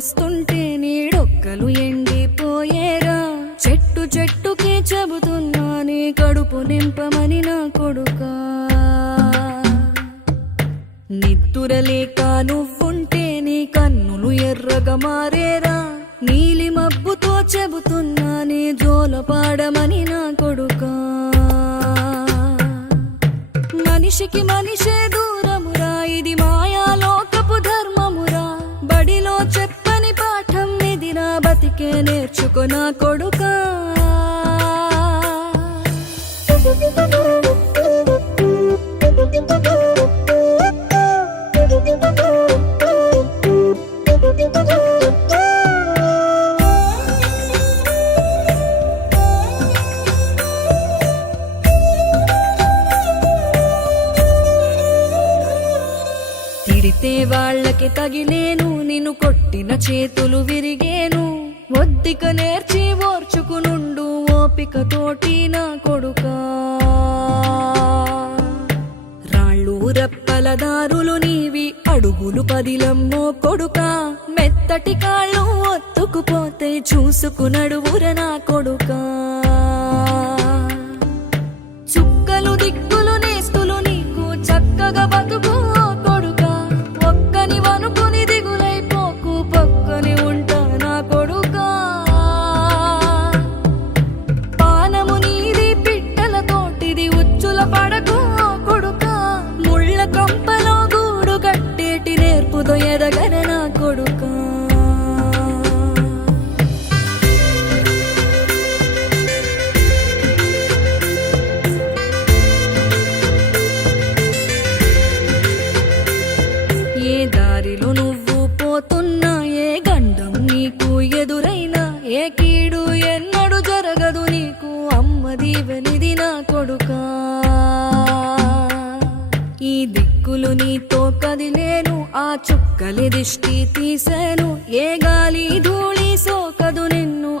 వస్తుంటే నీడొక్కలు ఎండిపోయేరా. చెట్టు చెట్టుకే చెబుతున్నా నీ కడుపు నింపమని నా కొడుకా. నిద్దురలేక నువ్వుంటే నీ కన్నులు ఎర్రగా మారేరా. నీలి మబ్బుతో చెబుతున్నా నీ జోలపాడమని నా కొడుకా. మనిషికి మనిషే దూరమురా, ఇది మాయాలోకపు ధర్మమురా. బడిలో చెప్పని పాఠం ఇదిరా, బతికే నేర్చుకో నా కొడుకా. తిడితే వాళ్ళకి తగిలేను, నిన్ను కొట్టిన చేతులు విరిగేను. ఒద్దిక నేర్చి ఓర్చుకునుండు ఓపిక తోటి నా కొడుకా. రాళ్ళు రప్పల దారులు నీవి, అడుగులు పదిలమ్మో కొడుకా. మెత్తటి కాళ్ళు ఒత్తుకుపోతే చూసుకునడువుర నా కొడుకా. చుక్కలు దిక్కులు నేస్తులు నీకు చక్కగా బతుకు కొడుకా. ఒక్కని వనుకుని దిగులైపోకు, పక్కని ఉంటా నా కొడుకా. పానము నీది పిట్టల తోటిది, ఉచ్చుల పడకు కొడుకా. ముళ్ళ కంపలో గూడు కట్టేటి నేర్పుతో ఎదగర నా కొడుకా. ఏ దారిలో నువ్వు పోతున్నా, ఏ గండం నీకు ఎదురైనా, ఏ కీడు ఎన్నడు జరగదు నీకు, అమ్మ దీవెనిది నా కొడుకా. ఈ దిక్కులు నీతో కదిలేను, ఆ చుక్కలి దిష్టి తీసేను. ఏ గాలి ధూళి సోకదు నిన్ను,